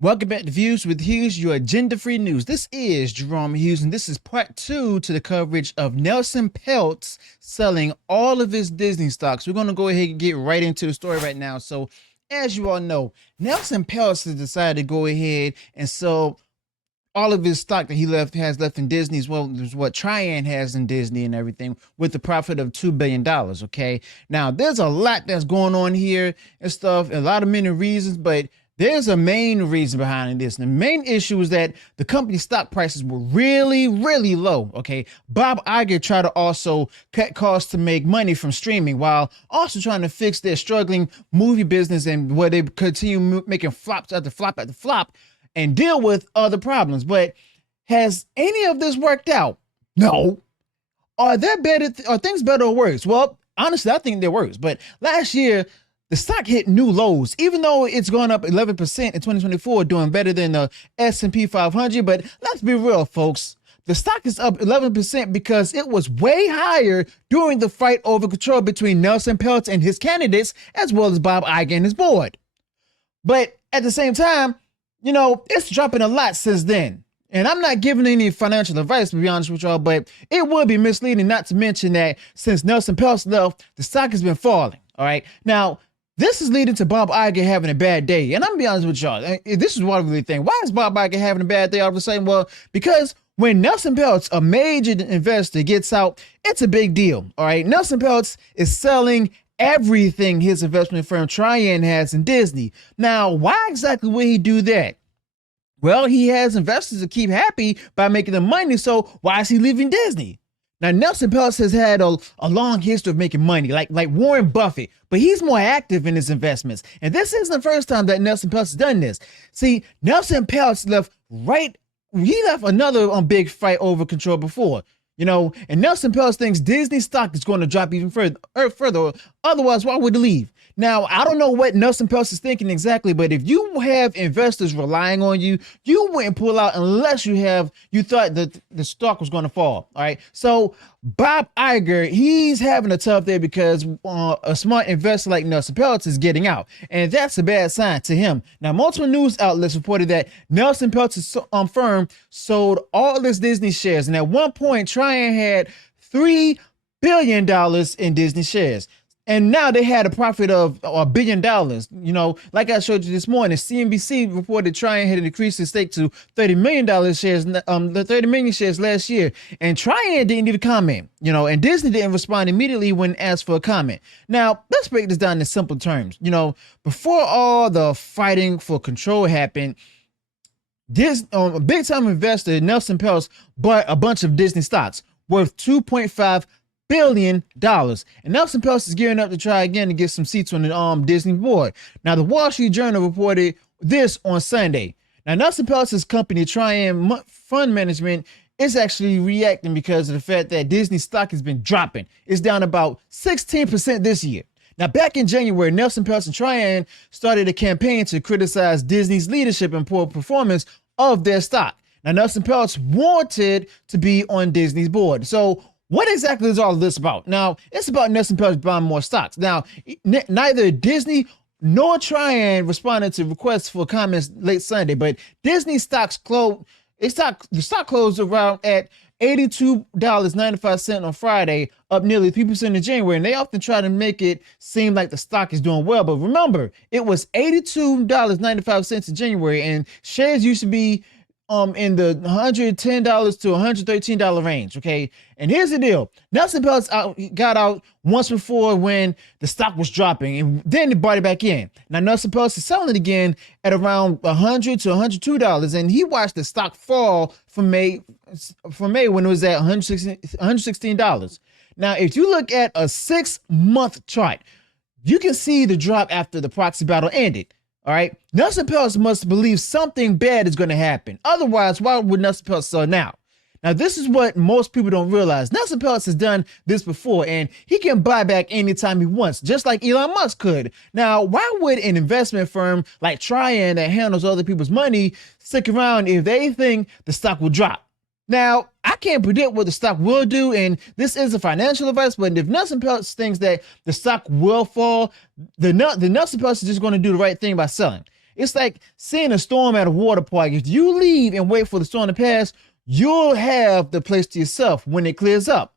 Welcome back to Views with Hughes, your agenda-free news. This is Jerome Hughes, and this is part 2 to the coverage of Nelson Peltz selling all of his Disney stocks. We're going to go ahead and get right into the story right now. So, as you all know, Nelson Peltz has decided to go ahead and sell all of his stock that he has left in Disney, as well as what Trian has in Disney and everything, with a profit of $2 billion. Okay, now there's a lot that's going on here and stuff, a lot of many reasons, but there's a main reason behind this. And the main issue is that the company's stock prices were really low. Okay, Bob Iger tried to also cut costs to make money from streaming, while also trying to fix their struggling movie business and where they continue making flops after flop after flop and deal with other problems. But has any of this worked out? No. Are things better or worse? Well, honestly, I think they're worse. But last year, the stock hit new lows, even though it's gone up 11% in 2024, doing better than the S&P 500. But let's be real, folks. The stock is up 11% because it was way higher during the fight over control between Nelson Peltz and his candidates, as well as Bob Iger and his board. But at the same time, you know, it's dropping a lot since then. And I'm not giving any financial advice, to be honest with y'all, but it would be misleading not to mention that since Nelson Peltz left, the stock has been falling. All right. Now, this is leading to Bob Iger having a bad day. And I'm gonna be honest with y'all. This is what I really think. Why is Bob Iger having a bad day all of a sudden? Well, because when Nelson Peltz, a major investor, gets out, it's a big deal. All right. Nelson Peltz is selling everything his investment firm Trian has in Disney. Now, why exactly would he do that? Well, he has investors to keep happy by making them money. So why is he leaving Disney? Now, Nelson Peltz has had a long history of making money, like Warren Buffett, but he's more active in his investments. And this isn't the first time that Nelson Peltz has done this. See, Nelson Peltz left another big fight over control before. You know, and Nelson Peltz thinks Disney stock is going to drop even further. Otherwise, why would he leave? Now, I don't know what Nelson Peltz is thinking exactly, but if you have investors relying on you, you wouldn't pull out unless you thought that the stock was going to fall. All right. So Bob Iger, he's having a tough day because a smart investor like Nelson Peltz is getting out. And that's a bad sign to him. Now, multiple news outlets reported that Nelson Peltz's firm sold all its Disney shares. And at one point, Trian had $3 billion in Disney shares. And now they had a profit of $1 billion. You know, like I showed you this morning, CNBC reported Trian had increased its stake to $30 million shares, the 30 million shares last year. And Trian didn't even comment, you know, and Disney didn't respond immediately when asked for a comment. Now, let's break this down in simple terms. You know, before all the fighting for control happened, this big time investor, Nelson Peltz, bought a bunch of Disney stocks worth $2.5 billion. And Nelson Peltz is gearing up to try again to get some seats on the Disney board. Now, the Wall Street Journal reported this on Sunday. Now, Nelson Peltz's company, Trian Fund Management, is actually reacting because of the fact that Disney stock has been dropping. It's down about 16% this year. Now, back in January, Nelson Peltz and Trian started a campaign to criticize Disney's leadership and poor performance of their stock. Now, Nelson Peltz wanted to be on Disney's board. So what exactly is all this about? Now, it's about Nelson Peltz buying more stocks. Now, neither Disney nor Trian responded to requests for comments late Sunday, but Disney stocks closed. The stock closed around at $82.95 on Friday, up nearly 3% in January. And they often try to make it seem like the stock is doing well. But remember, it was $82.95 in January, and shares used to be in the $110 to $113 range. Okay. And here's the deal. Nelson Peltz got out once before when the stock was dropping, and then he bought it back in. Now, Nelson Peltz is selling it again at around $100 to $102. And he watched the stock fall from May when it was at $116. Now, if you look at a 6-month chart, you can see the drop after the proxy battle ended. All right. Nelson Peltz must believe something bad is going to happen. Otherwise, why would Nelson Peltz sell now? Now, this is what most people don't realize. Nelson Peltz has done this before, and he can buy back anytime he wants, just like Elon Musk could. Now, why would an investment firm like Trian that handles other people's money stick around if they think the stock will drop? Now, I can't predict what the stock will do, and this isn't financial advice, but if Nelson Peltz thinks that the stock will fall, the Nelson Peltz is just going to do the right thing by selling. It's like seeing a storm at a water park. If you leave and wait for the storm to pass, you'll have the place to yourself when it clears up.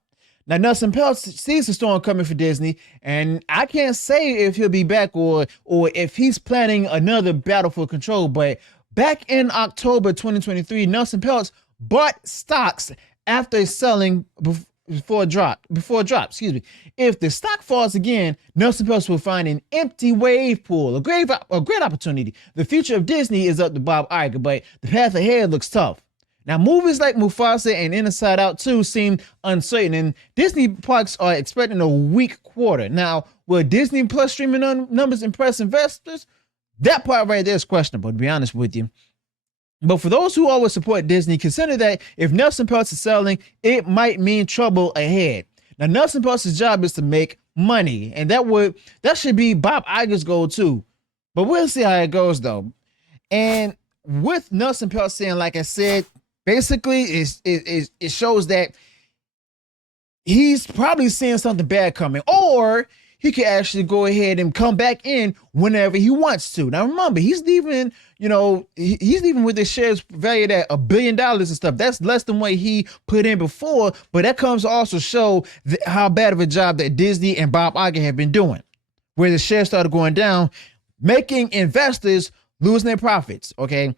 Now, Nelson Peltz sees the storm coming for Disney, and I can't say if he'll be back or if he's planning another battle for control, but back in October 2023, Nelson Peltz bought stocks after selling before it dropped. Excuse me. If the stock falls again, Nelson Peltz will find an empty wave pool, a great opportunity. The future of Disney is up to Bob Iger, but the path ahead looks tough. Now, movies like Mufasa and Inside Out 2 seem uncertain, and Disney parks are expecting a weak quarter. Now, will Disney Plus streaming numbers impress investors? That part right there is questionable, to be honest with you. But for those who always support Disney, consider that if Nelson Peltz is selling, it might mean trouble ahead. Now, Nelson Peltz's job is to make money, and that should be Bob Iger's goal too. But we'll see how it goes, though. And with Nelson Peltz saying, like I said, basically, it shows that he's probably seeing something bad coming, or he could actually go ahead and come back in whenever he wants to. Now, remember, he's leaving, he's leaving with his shares valued at $1 billion and stuff. That's less than what he put in before, but that comes to also show how bad of a job that Disney and Bob Iger have been doing, where the shares started going down, making investors losing their profits, okay?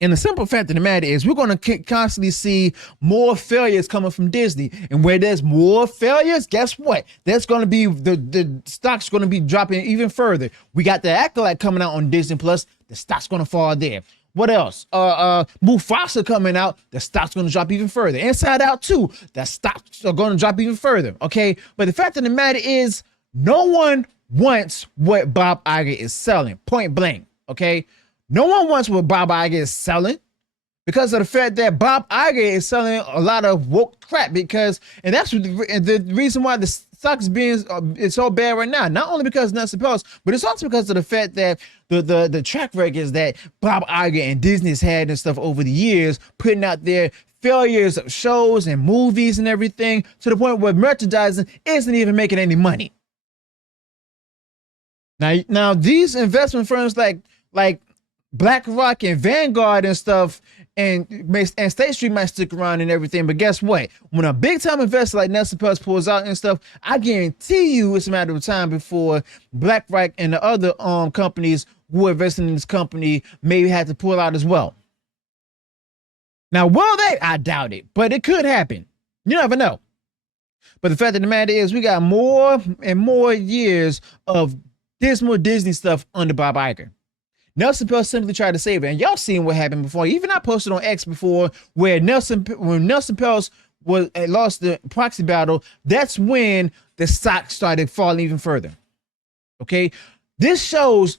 And the simple fact of the matter is we're going to constantly see more failures coming from Disney. And where there's more failures, guess what? That's going to be the stock's going to be dropping even further. We got the Acolyte coming out on Disney Plus. The stock's going to fall there. What else? Mufasa coming out. The stock's going to drop even further. Inside Out 2. The stocks are going to drop even further. Okay. But the fact of the matter is no one wants what Bob Iger is selling. Point blank. Okay. No one wants what Bob Iger is selling because of the fact that Bob Iger is selling a lot of woke crap and that's the reason why the stock is being it's so bad right now. Not only because of Nelson Peltz, but it's also because of the fact that the track records that Bob Iger and Disney's had and stuff over the years, putting out their failures of shows and movies and everything to the point where merchandising isn't even making any money. Now these investment firms like BlackRock and Vanguard and stuff and State Street might stick around and everything, but guess what? When a big time investor like Nelson Peltz pulls out and stuff, I guarantee you it's a matter of time before BlackRock and the other companies who are investing in this company maybe had to pull out as well. Now, will they? I doubt it, but it could happen. You never know. But the fact of the matter is we got more and more years of dismal Disney stuff under Bob Iger. Nelson Peltz simply tried to save it, and y'all seen what happened before. Even I posted on X before where when Nelson Peltz lost the proxy battle. That's when the stock started falling even further. Okay, this shows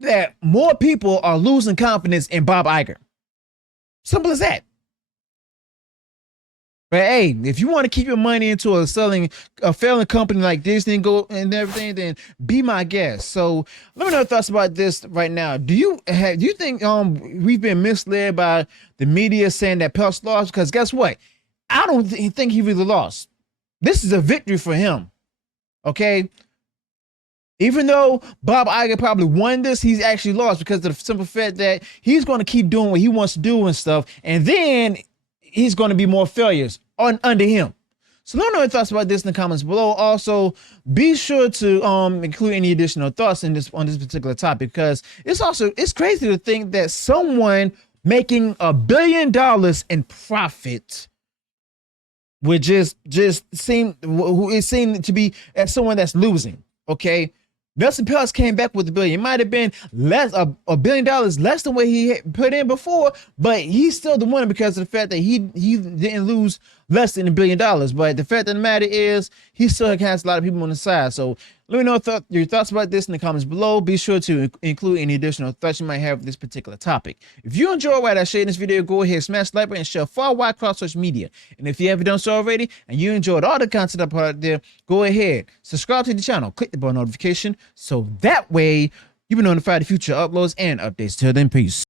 that more people are losing confidence in Bob Iger. Simple as that. But hey, if you want to keep your money into a failing company like Disney and everything, then be my guest. So let me know your thoughts about this right now. Do you think we've been misled by the media saying that Peltz lost? Because guess what? I don't think he really lost. This is a victory for him. Okay. Even though Bob Iger probably won this, he's actually lost because of the simple fact that he's going to keep doing what he wants to do and stuff, and then he's going to be more failures under him. So let me know your thoughts about this in the comments below. Also, be sure to include any additional thoughts on this particular topic, because it's crazy to think that someone making $1 billion in profit would just seem to be as someone that's losing. Okay. Nelson Peltz came back with $1 billion. It might have been $1 billion less than what he had put in before, but he's still the winner because of the fact that he didn't lose less than $1 billion. But the fact of the matter is, he still has a lot of people on the side. So let me know your thoughts about this in the comments below. Be sure to include any additional thoughts you might have with this particular topic. If you enjoyed what I shared in this video, go ahead, smash the like button and share far wide across social media. And if you haven't done so already and you enjoyed all the content I put out there, go ahead, subscribe to the channel, click the bell notification so that way you'll be notified of future uploads and updates. Till then, peace.